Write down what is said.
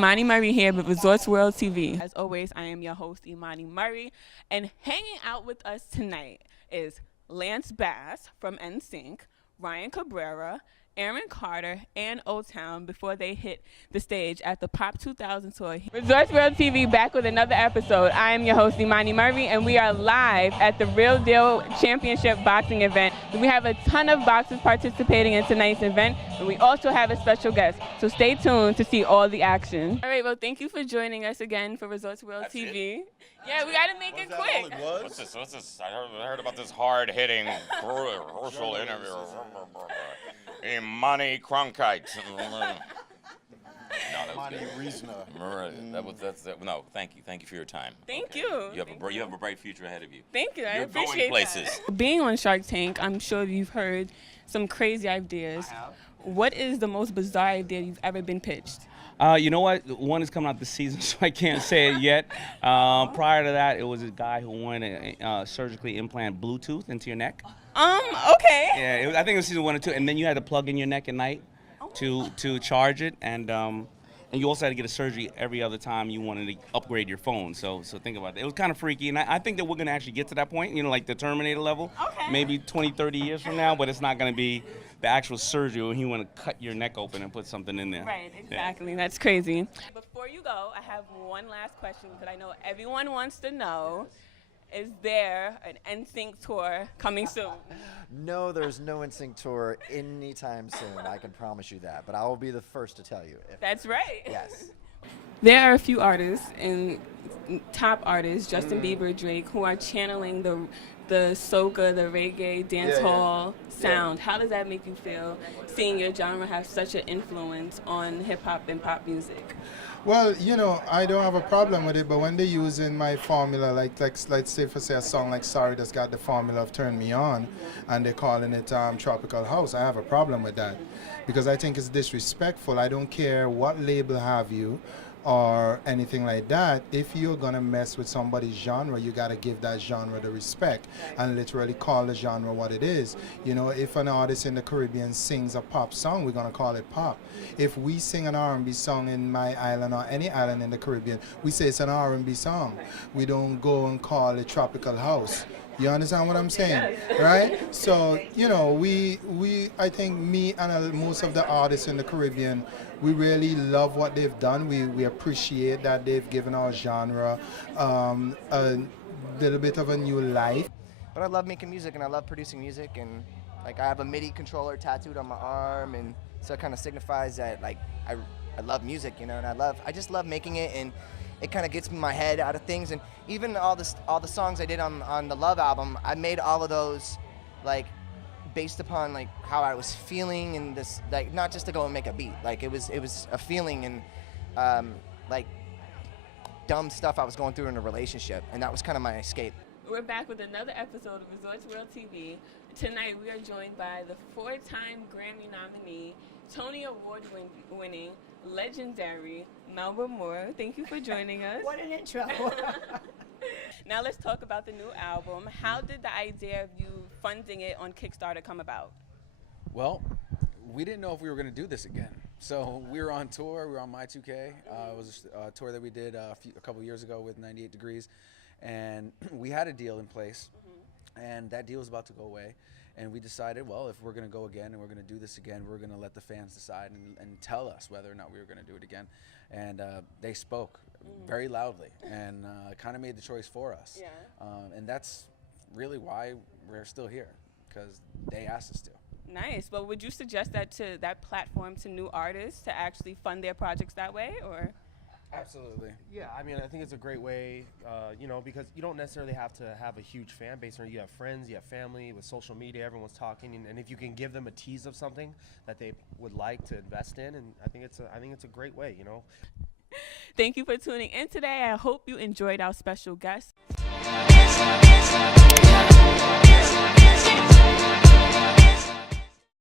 Imani Murray here with Resorts World TV. As always, I am your host, Imani Murray, and hanging out with us tonight is Lance Bass from NSYNC, Ryan Cabrera, Aaron Carter, and O-Town before they hit the stage at the Pop 2000 tour. Resorts World TV back with another episode. I am your host, Imani Murray, and we are live at the Real Deal Championship boxing event. We have a ton of boxers participating in tonight's event, and we also have a special guest. So stay tuned to see all the action. All right, well, thank you for joining us again for Resorts World TV. It? Yeah, we got to make it quick. What's this? I heard about this hard-hitting crucial interview. Imani Cronkite. Imani Reasoner. No, thank you for your time. Thank you. You have a bright future ahead of you. Thank you. I You're appreciate going places. that. Being on Shark Tank, I'm sure you've heard some crazy ideas. I have. What is the most bizarre idea you've ever been pitched? You know what? One is coming out this season, so I can't say it yet. Prior to that, it was a guy who wanted to surgically implant Bluetooth into your neck. Okay. Yeah, I think it was season 1 or 2, and then you had to plug in your neck at night to charge it, and you also had to get a surgery every other time you wanted to upgrade your phone. So think about it. It was kind of freaky, and I think that we're going to actually get to that point, like the Terminator level, maybe 20, 30 years from now, but it's not going to be the actual surgery when you want to cut your neck open and put something in there. Right, exactly. Yeah. That's crazy. Before you go, I have one last question because I know everyone wants to know. Is there an NSYNC tour coming soon? No, there's no NSYNC tour anytime soon. I can promise you that. But I will be the first to tell you. That's right. Yes. There are a few artists and top artists, Justin Bieber, Drake, who are channeling the soca, the reggae, dancehall sound. How does that make you feel, seeing your genre have such an influence on hip-hop and pop music? Well, I don't have a problem with it, but when they use in my formula, like let's say a song like Sorry that's got the formula of Turn Me On, and they're calling it Tropical House, I have a problem with that because I think it's disrespectful. I don't care what label have you or anything like that. If you're gonna mess with somebody's genre, you gotta give that genre the respect and literally call the genre what it is. If an artist in the Caribbean sings a pop song, we're gonna call it pop. If we sing an R&B song in my island or any island in the Caribbean, we say it's an R&B song. We don't go and call it tropical house. You understand what I'm saying, right? So, I think me and most of the artists in the Caribbean, we really love what they've done. We appreciate that they've given our genre a little bit of a new life. But I love making music and I love producing music, and I have a MIDI controller tattooed on my arm, and so it kind of signifies that I love music, and I just love making it, and it kind of gets my head out of things. And even all the songs I did on the Love album, I made all of those based upon how I was feeling, and this not just to go and make a beat. It was a feeling, and dumb stuff I was going through in a relationship, and that was kind of my escape. We're back with another episode of Resorts World TV. Tonight we are joined by the 4-time Grammy nominee, Tony Award winning, legendary Melba Moore. Thank you for joining us. What an intro. Now let's talk about the new album. How did the idea of you funding it on Kickstarter come about? Well, we didn't know if we were going to do this again. So we were on tour. We were on My 2K. It was a tour that we did a couple years ago with 98 Degrees. And we had a deal in place. And that deal was about to go away. And we decided, well, if we're going to go again and we're going to do this again, we're going to let the fans decide and tell us whether or not we were going to do it again. And they spoke very loudly and kind of made the choice for us. Yeah. And that's really why we're still here, because they asked us to. Nice. Well, would you suggest that platform to new artists to actually fund their projects that way, or? Absolutely. Yeah, I think it's a great way, because you don't necessarily have to have a huge fan base, or you have friends, you have family. With social media, everyone's talking, and if you can give them a tease of something that they would like to invest in, and I think it's a great way, Thank you for tuning in today. I hope you enjoyed our special guest.